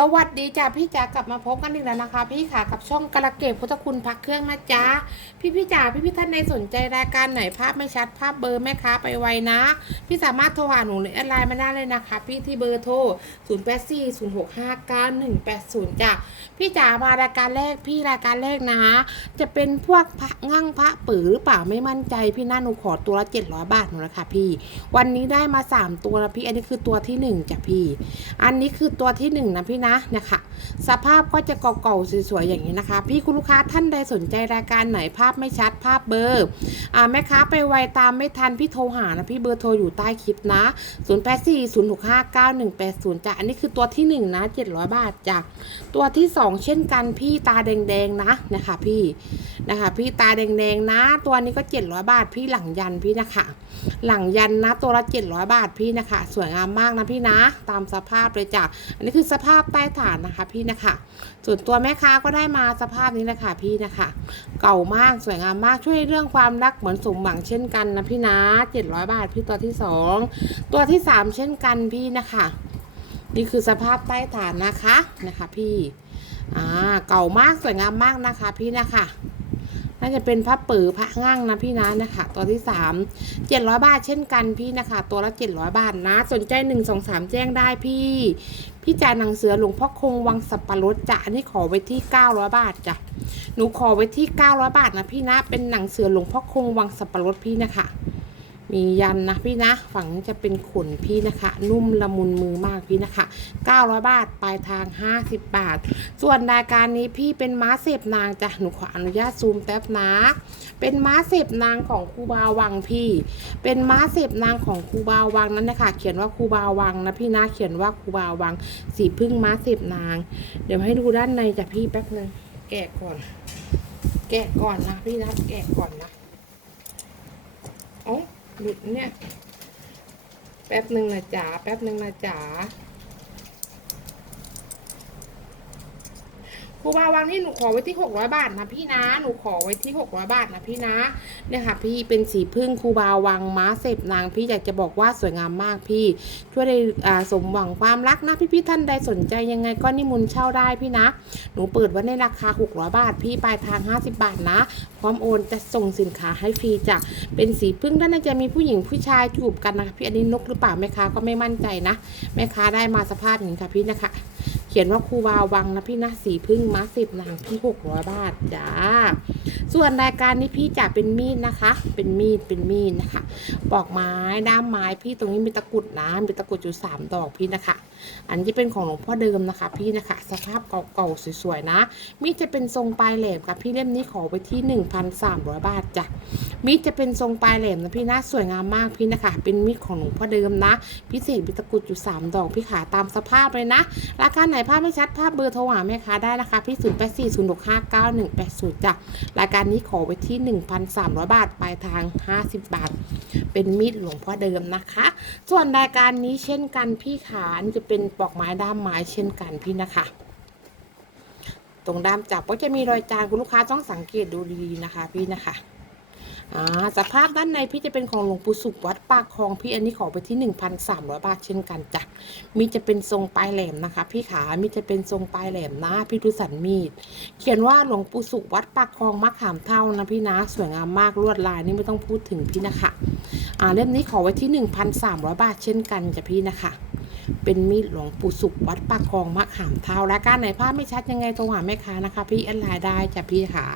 สวัสดีจ้าพี่จ๋ากลับมาพบกันอีกแล้วนะคะ พี่ค่ะกับช่องกระเกตพุทธคุณพักเครื่องนะจ๊ะพี่พี่จ๋าพี่พี่ท่านในสนใจรายการไหนภาพไม่ชัดภาพเบอร์แม่ค้าไปไวนะ พี่สามารถโทรหาหนูหรือแอดไลน์มาได้เลยนะคะ พี่ที่เบอร์โทร 0 8 4 0 6 5 9 1 8 0จ้ะพี่จ๋ามารายการแรกพี่รายการแรกนะ จะเป็นพวกพระงั่งพระปือหรือเปล่าไม่มั่นใจพี่น่าหนูขอตัวละ700 บาทหนูนะคะพี่ วันนี้ได้มา 3 ตัวนะพี่อันนี้คือตัวที่1จ้ะพี่ อันนี้คือตัวที่หนึ่งนะพี่นะนะคะสภาพก็จะเก่าๆสวยๆอย่างนี้นะคะ พี่คุณลูกค้าท่านใดสนใจรายการไหนภาพไม่ชัดภาพเบอร์อ่าแม่ค้าไปไวตามไม่ทันพี่โทรหานะพี่เบอร์โทรอยู่ใต้คลิปนะ 0 8 4 0 6 5 9 1 8 0จ้ะอันนี้คือตัวที่ 1 นะ 700 บาทจ้ะตัวที่ 2 เช่นกันพี่ตาแดงๆนะนะคะพี่นะคะพี่ตาแดงๆนะ ตัวนี้ก็ 700 บาทพี่หลังยันพี่นะคะหลังยันนะตัวละ700 บาทพี่นะคะ สวยงามมากนะพี่นะ ตามสภาพเลยจ้ะอันนี้คือสภาพใต้ฐานนะคะพี่นะคะส่วนตัวแม่ค้าก็ได้มาสภาพนี้นะคะพี่นะคะ เก่ามากสวยงามมากช่วยเรื่องความรักเหมือนสมหวังเช่นกันนะพี่นะ700บาทพี่ตัวที่สองตัวที่สามเช่นกันพี่นะคะ นี่คือสภาพใต้ฐานนะคะนะคะ พี่อ่าเก่ามากสวยงามมากนะคะ พี่นะคะ น่าจะเป็นพระปือพระง่างนะพี่นะนะคะ ตัวที่สามเจ็ดร้อยบาทเช่นกันพี่นะคะ ตัวละเจ็ดร้อยบาทนะ สนใจหนึ่งสองสามแจ้งได้พี่ พี่จ่าหนังเสือหลวงพ่อคงวังสับปะรดจ้ะอันนี้ขอไว้ที่เก้าร้อยบาทจ้ะหนูขอไว้ที่เก้าร้อยบาทนะพี่นะ เป็นหนังเสือหลวงพ่อคงวังสับปะรดพี่นะคะ มียันนะพี่นะ ฝั่งจะเป็นขนพี่นะคะ นุ่มละมุนมือมากพี่นะคะ 900 บาท ปลายทาง 50 บาท ส่วนรายการนี้พี่เป็นม้าเสพนางจ้ะหนูขออนุญาตซูมแป๊บนะ เป็นม้าเสพนางของครูบาวังพี่ เป็นม้าเสพนางของครูบาวังนั้นนะคะเขียนว่าครูบาวังนะพี่นะเขียนว่าครูบาวัง สีพึ่งม้าเสพนาง เดี๋ยวให้ดูด้านในจ้ะพี่แป๊บนึงแกะก่อน แกะก่อนนะพี่นะแกะก่อนนะ หลุดเนี่ย แป๊บหนึ่งนะจ๋าแป๊บหนึ่งนะจ๋า ครูบาวังนี่หนูขอไว้ที่600บาทนะพี่นะ หนูขอไว้ที่600บาทนะพี่นะเนี่ยค่ะพี่เป็นสีพึ่งครูบาวังม้าเสพนาง พี่อยากจะบอกว่าสวยงามมากพี่ ช่วยได้อ่าสมหวังความรักนะพี่พี่ท่านใดสนใจยังไงก็นิมนต์เช่าได้พี่นะ หนูเปิดไว้ในราคา600บาท พี่ปลายทาง50บาทนะ พร้อมโอนจะส่งสินค้าให้ฟรีจ้ะเป็นสีพึ่งด้านในจะมีผู้หญิงผู้ชายจูบกันนะคะพี่อันนี้นกหรือเปล่าแม่ค้าก็ไม่มั่นใจนะแม่ค้าได้มาสภาพอย่างนี้ค่ะพี่นะคะ ขียนว่าครูบาวังนะพี่นะสีพึ่งมาสิบนางพี่หกร้อยบาทจ้า ส่วนรายการนี้พี่จะเป็นมีดนะคะ เป็นมีดเป็นมีดนะคะปอกไม้ด้ามไม้พี่ตรงนี้มีตะกุดนะมีตะกุดอยู่สามดอกพี่นะคะ อันนี้เป็นของหลวงพ่อเดิมนะคะ พี่นะคะ สภาพเก่าๆสวยๆนะ มีดจะเป็นทรงปลายแหลมค่ะพี่เล่มนี้ขอไปที่1,300บาทจ้ะ มีดจะเป็นทรงปลายแหลมนะพี่นะสวยงามมากพี่นะคะ เป็นมีดของหลวงพ่อเดิมนะ พิเศษมีตะกุดอยู่ 3 ดอกพี่ขาตามสภาพเลยนะ ราคาไหนภาพไม่ชัดภาพเบอร์โทรหาแม่ค้าได้นะคะพี่0 8 4 0 6 5 9 1 8 0จ้ะรายการนี้ขอไว้ที่1,300บาทปลายทาง50บบาท เป็นมีดหลวงพ่อเดิมนะคะ ส่วนรายการนี้เช่นกันพี่ขาจะเป็นปอกไม้ด้ามไม้เช่นกันพี่นะคะตรงด้ามจับก็จะมีรอยจานคุณลูกค้าต้องสังเกตดูดีๆนะคะ พี่นะคะ อ่าสภาพด้านในพี่จะเป็นของหลวงปู่สุขวัดปากคลองพี่อันนี้ขอไปที่ 1,300 บาทเช่นกันจ้ะมีจะเป็นทรงปลายแหลมนะคะ พี่ขามีจะเป็นทรงปลายแหลมนะพี่ดูสันมีด เขียนว่าหลวงปู่สุขวัดปากคลองมะขามเท่านะพี่นะสวยงามมากลวดลายนี่ไม่ต้องพูดถึงพี่นะคะอ่าเล่มนี้ขอไว้ที่ 1,300 บาทเช่นกันจ้ะพี่นะคะเป็นมีดหลวงปู่สุขวัดปากคลองมะขามเท้าและการไหนภาพไม่ชัดยังไงโทรหาแม่ค้านะคะ พี่แอดไลน์ได้จ้ะพี่ขา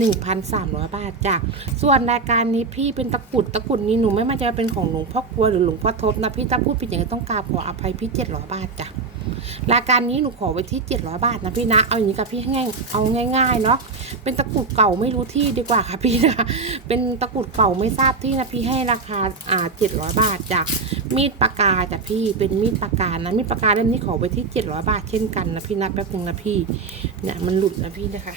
1,300 บาทจ้ะส่วนรายการนี้พี่เป็นตะกุดตะกุดนี้หนูไม่มั่นใจว่าเป็นของหลวงพ่อกลัวหรือหลวงพ่อทบนะพี่ถ้าพูดผิดอย่างนี้ต้องกราบขออภัยพี่700 บาทจ้ะรายการนี้หนูขอไว้ที่ 700 บาทนะพี่นะ เอาอย่างนี้กับพี่ง่ายเอาง่ายๆเนาะ เป็นตะกุดเก่าไม่รู้ที่ดีกว่าค่ะพี่นะ เป็นตะกุดเก่าไม่ทราบที่นะพี่ให้ราคาอ่า700 บาทจ้ะมีดปากกาจ้ะพี่ เป็นมีดปากกานะ มีดปากกาเล่มนี้ขอไปที่เจ็ดร้อยบาทเช่นกันนะพี่นับแป๊บนึงนะพี่ เนี่ยมันหลุดนะพี่นะคะ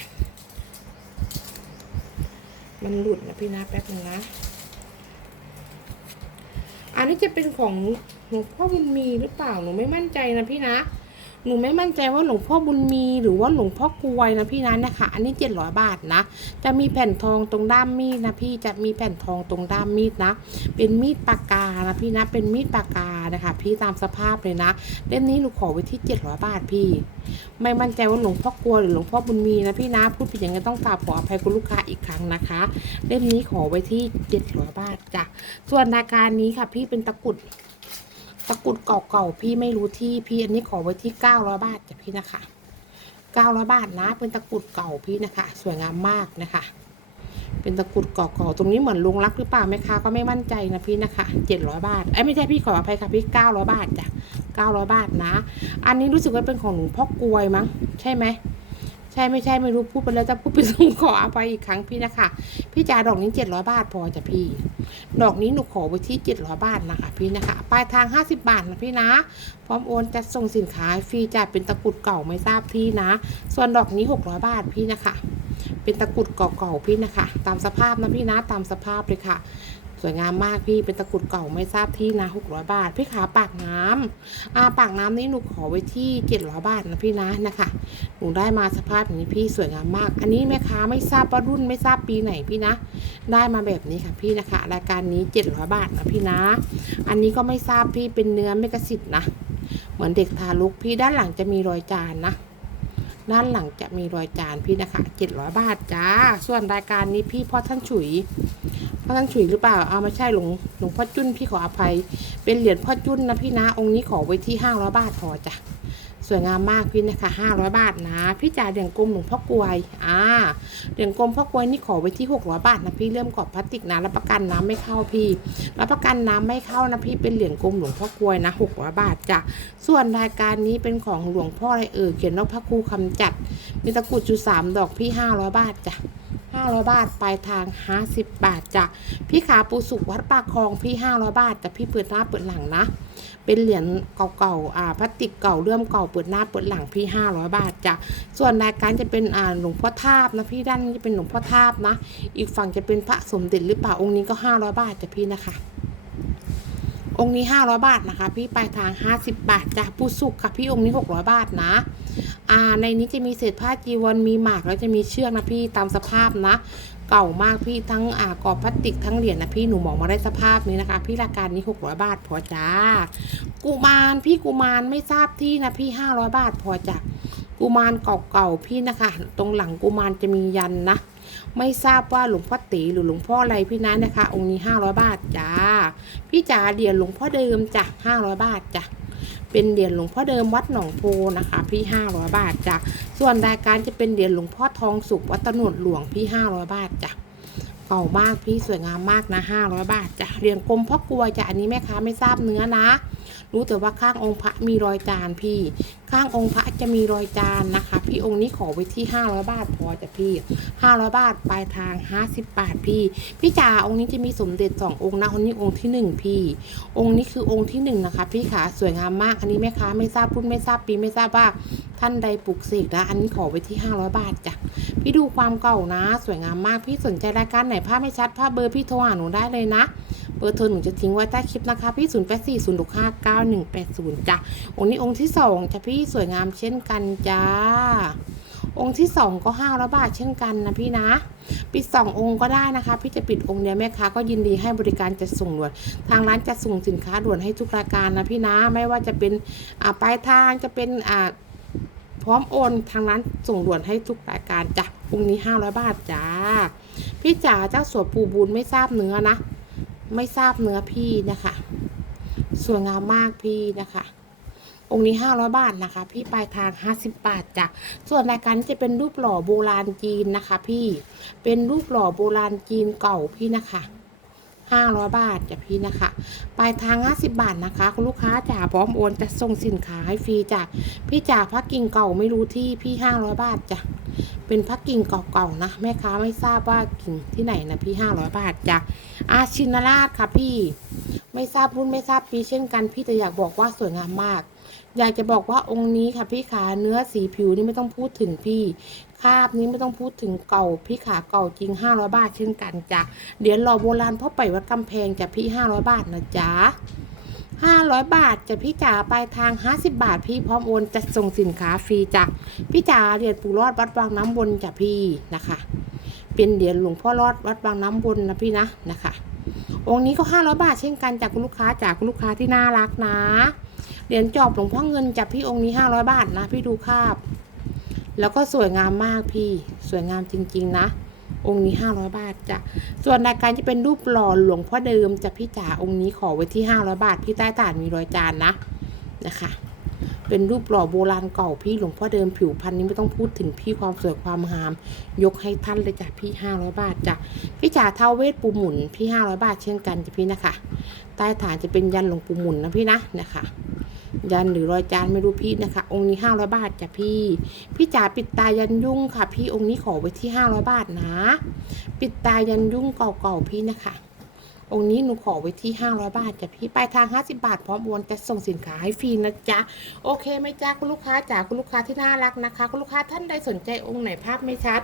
มันหลุดนะพี่นะแป๊บนึงนะ อันนี้จะเป็นของหลวงพ่อบุญมีหรือเปล่าหนูไม่มั่นใจนะพี่นะ หนูไม่มั่นใจว่าหลวงพ่อบุญมีหรือว่าหลวงพ่อกวยนะพี่นะนะคะ อันนี้เจ็ดร้อยบาทนะ จะมีแผ่นทองตรงด้ามมีดนะพี่จะมีแผ่นทองตรงด้ามมีดนะ เป็นมีดปากกานะพี่นะ เป็นมีดปากกานะคะ พี่ตามสภาพเลยนะเล่มนี้หนูขอไว้ที่เจ็ดร้อยบาทพี่ ไม่มั่นใจว่าหลวงพ่อกลัวหรือหลวงพ่อบุญมีนะพี่นะ พูดผิดอย่างนี้ต้องกราบขออภัยคุณลูกค้าอีกครั้งนะคะเล่มนี้ขอไว้ที่เจ็ดร้อยบาทจ้ะส่วนรายการนี้ค่ะพี่เป็นตะกุด ตะกรุดเก่าๆพี่ไม่รู้ที่พี่อันนี้ขอไว้ที่เก้าร้อยบาทจ้ะพี่นะคะเก้าร้อยบาทนะเป็นตะกรุดเก่าพี่นะคะ สวยงามมากนะคะ เป็นตะกรุดเก่าๆตรงนี้เหมือนลุงรักหรือเปล่าแม่ค้าก็ไม่มั่นใจนะพี่นะคะเจ็ดร้อยบาทเอ้ไม่ใช่พี่ขออภัยค่ะพี่เก้าร้อยบาทจ้ะเก้าร้อยบาทนะ อันนี้รู้สึกว่าเป็นของหลวงพ่อกลวยมั้งใช่ไหม ช่ไม่ใช่ไม่รู้พูดไปแล้วจะพูดไปต้องขออภัยอีกครั้งพี่นะคะ พี่จ่าดอกนี้เจ็ดร้อยบาทพอจ้ะพี่ ดอกนี้หนูขอไว้ที่เจ็ดร้อยบาทนะคะพี่นะคะปลายทางห้าสิบบาทนะพี่นะ พร้อมโอนจะส่งสินค้าฟรีจ่าเป็นตะกรุดเก่าไม่ทราบที่นะ ส่วนดอกนี้หกร้อยบาทพี่นะคะ เป็นตะกรุดเก่าๆพี่นะคะ ตามสภาพนะพี่นะตามสภาพเลยค่ะ วยงามมากพี่เป็นตะกรุดเก่าไม่ทราบที่นะหกร้อยบาท พี่ขาปากน้ำอ่าปากน้ำนี้หนูขอไว้ที่เจ็ดร้อยบาทนะพี่นะนะคะหนูได้มาสภาพอย่างนี้พี่สวยงามมาก อันนี้แม่ค้าไม่ทราบว่ารุ่นไม่ทราบปีไหนพี่นะ ได้มาแบบนี้ค่ะพี่นะคะ รายการนี้เจ็ดร้อยบาทนะพี่นะ อันนี้ก็ไม่ทราบพี่เป็นเนื้อเมกะสิทธ์นะ เหมือนเด็กทารกพี่ด้านหลังจะมีรอยจานนะด้านหลังจะมีรอยจานพี่นะคะเจ็ดร้อยบาทจ้า ส่วนรายการนี้พี่พ่อท่านฉุย พ่อท่านฉุยหรือเปล่า เอาม่ใช่หลวงหลวงพ่อจุ้นพี่ขออภัย เป็นเหรียญพ่อจุ้นนะพี่นะ องค์นี้ขอไว้ที่ห้าร้อยบาทพอจ้ะ สวยงามมากพี่นะคะห้าร้อยบาทนะ พี่จ่าเหรียญกลมหลวงพ่อกลวย อ่า เหรียญกลมพ่อกลวยนี่ขอไว้ที่หกร้อยบาทนะพี่เริ่มกรอบพลาสติกนะรับประกันน้ำไม่เข้าพี่รับประกันน้ำไม่เข้านะพี่เป็นเหรียญกลมหลวงพ่อกลวยนะหกร้อยบาทจ้ะ ส่วนรายการนี้เป็นของหลวงพ่ออะไรเอ่ยเขียนว่าพระครูคำจัด มีตะกรุดจุดสามดอกพี่ห้าร้อยบาทจ้ะ ห้าร้อยบาท ปลายทางห้าสิบบาทจ้ะพี่ขาปูสุกวัดปากคลองพี่ห้าร้อยบาท แต่พี่เปิดหน้าเปิดหลังนะ เป็นเหรียญเก่าๆอ่าพลาสติกเก่าเรื่อมเก่าเปิดหน้าเปิดหลังพี่ห้าร้อยบาทจ้ะส่วนรายการจะเป็นอ่าหลวงพ่อทาบนะพี่ด้านนี้จะเป็นหลวงพ่อทาบนะ อีกฝั่งจะเป็นพระสมเด็จหรือเปล่าองค์นี้ก็ห้าร้อยบาทจ้ะพี่นะคะ องค์นี้ห้าร้อยบาทนะคะ พี่ปลายทางห้าสิบบาทจ้ะปูสุกค่ะพี่องค์นี้หกร้อยบาทนะ อ่า ในนี้จะมีเศษผ้าจีวรมีหมากแล้วจะมีเชือกนะพี่ตามสภาพนะ เก่ามากพี่ทั้งอ่ากอบพลาสติกทั้งเหรียญนะพี่หนูมองมาได้สภาพนี้นะคะ พี่ราคานี้หกร้อยบาทพอจ้ากุมารพี่กุมารไม่ทราบที่นะพี่ห้าร้อยบาทพอจ้ะกุมารเก่าๆพี่นะคะ ตรงหลังกุมารจะมียันนะ ไม่ทราบว่าหลวงพ่อตีหรือหลวงพ่ออะไรพี่นั้นนะคะ องค์นี้ห้าร้อยบาทจ้าพี่จ๋าเดียญหลวงพ่อเดิมจ้ะห้าร้อยบาทจ้ะเป็นเหรียญหลวงพ่อเดิมวัดหนองโพนะคะ พี่ห้าร้อยบาทจ้ะส่วนรายการจะเป็นเหรียญหลวงพ่อทองสุกวัดตโนดหลวงพี่ห้าร้อยบาทจ้ะ เก่ามากพี่สวยงามมากนะห้าร้อยบาทจ้ะเรียญกลมพ่อกลวยจ้ะอันนี้แม่ค้าไม่ทราบเนื้อนะ รู้แต่ว่าข้างองค์พระมีรอยจานพี่ ข้างองค์พระจะมีรอยจานนะคะ พี่องค์นี้ขอไว้ที่ห้าร้อยบาทพอจ้ะพี่ห้าร้อยบาทปลายทางห้าสิบบาทพี่ พี่จ๋าองค์นี้จะมีสมเด็จสององค์นะองค์นี้องค์ที่หนึ่งพี่ องค์นี้คือองค์ที่หนึ่งนะคะพี่ขาสวยงามมากอันนี้แม่ค้าไม่ทราบรุ่นไม่ทราบปีไม่ทราบว่า ท่านใดปลูกเสกนะอันนี้ขอไว้ที่ห้าร้อยบาทจ้ะพี่ดูความเก่านะ สวยงามมากพี่สนใจรายการไหนภาพไม่ชัดภาพเบอร์พี่โทรหาหนูได้เลยนะเบอร์โทรหนูจะทิ้งไว้ใต้คลิปนะคะพี่ 0 8 4 0 6 5 9 1 8 0จ้ะองค์นี้องค์ที่สองจ้ะพี่สวยงามเช่นกันจ้าองค์ที่สองก็ห้าร้อยบาทเช่นกันนะพี่นะ ปิดสององค์ก็ได้นะคะ พี่จะปิดองค์เดียวแม่ค้าก็ยินดีให้บริการจัดส่งด่วน ทางร้านจะส่งสินค้าด่วนให้ทุกรายการนะพี่นะ ไม่ว่าจะเป็นปลายทางจะเป็นอ่า พร้อมโอนทางร้านส่งด่วนให้ทุกรายการจ้ะพรุ่งนี้ห้าร้อยบาทจ้าพี่จ๋าเจ้าสัวปูบุญไม่ทราบเนื้อนะ ไม่ทราบเนื้อพี่นะคะสวยงามมากพี่นะคะ องค์นี้ห้าร้อยบาทนะคะ พี่ปลายทางห้าสิบบาทจ้ะส่วนรายการนี้จะเป็นรูปหล่อโบราณจีนนะคะ พี่เป็นรูปหล่อโบราณจีนเก่าพี่นะคะ ห้าร้อยบาทจ้ะพี่นะคะปลายทางห้าสิบบาทนะคะ คุณลูกค้าจ่าพร้อมโอนจะส่งสินค้าให้ฟรีจ้ะพี่จ่าพักกิ่งเก่าไม่รู้ที่พี่ห้าร้อยบาทจ้ะเป็นพักกิ่งเก่าๆนะแม่ค้าไม่ทราบว่ากิ่งที่ไหนนะพี่ห้าร้อยบาทจ้ะอาชินราชค่ะพี่ ไม่ทราบรุ่นไม่ทราบปีเช่นกัน พี่แต่อยากบอกว่าสวยงามมาก อยากจะบอกว่าองค์นี้ค่ะพี่ขาเนื้อสีผิวนี่ไม่ต้องพูดถึงพี่คาบนี้ไม่ต้องพูดถึงเก่าพี่ขาเก่าจริงห้าร้อยบาทเช่นกันจ้ะเหรียญหล่อโบราณพ่อไปวัดกำแพงจ้ะพี่ห้าร้อยบาทนะจ๊ะ500บาทจะพี่จ๋าปลายทาง50บาท พี่พร้อมโอนจะส่งสินค้าฟรีจ้ะพี่จ๋าเหรียญปู่รอดวัดบางน้ำบนจ้ะพี่นะคะ เป็นเหรียญหลวงพ่อรอดวัดบางน้ำบนนะพี่นะนะคะ องค์นี้ก็500บาทเช่นกันจากคุณลูกค้าจากคุณลูกค้าที่น่ารักนะ เหรียญจอบหลวงพ่อเงินจากพี่องค์นี้500บาทนะ พี่ดูคาบ แล้วก็สวยงามมากพี่ สวยงามจริง ๆ นะ องค์นี้500บาทจ้ะ ส่วนรายการจะเป็นรูปหล่อหลวงพ่อเดิมจะพี่จ๋าองค์นี้ขอไว้ที่500บาท พี่ใต้ฐานมีรอยจานนะ นะคะ เป็นรูปหล่อโบราณเก่าพี่หลวงพ่อเดิมผิวพรรณนี้ไม่ต้องพูดถึงพี่ความสวยความงาม ยกให้ท่านเลยจ้ะพี่500บาทจ้ะ พี่จ๋าเท้าเวทปูหมุนพี่500บาทเช่นกันจ้ะพี่นะคะ ใต้ฐานจะเป็นยันหลวงปูหมุนนะพี่นะ นะคะ ยันหรือรอยจานไม่รู้พี่นะคะ องค์นี้ห้าร้อยบาทจ้ะพี่ พี่จ๋าปิดตายันยุ่งค่ะ พี่องค์นี้ขอไว้ที่ห้าร้อยบาทนะ ปิดตายันยุ่งเก่าๆพี่นะคะ องค์นี้หนูขอไว้ที่ 500 บาทจ้ะพี่ปลายทาง 50 บาท พร้อมโอนจะส่งสินค้าให้ฟรีนะจ๊ะ โอเคไหมจ๊ะคุณลูกค้าจ๋าคุณลูกค้าที่น่ารักนะคะ คุณลูกค้าท่านใดสนใจองค์ไหนภาพไม่ชัด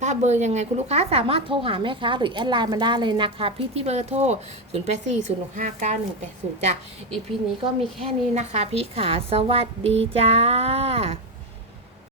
ภาพเบอร์ยังไงคุณลูกค้าสามารถโทรหาแม่ค้าหรือแอดไลน์มาได้เลยนะคะ พี่ที่เบอร์โทร 0 8 4 0 6 5 9 1 8 0จ้ะอีพีนี้ก็มีแค่นี้นะคะ พี่ขาสวัสดีจ้า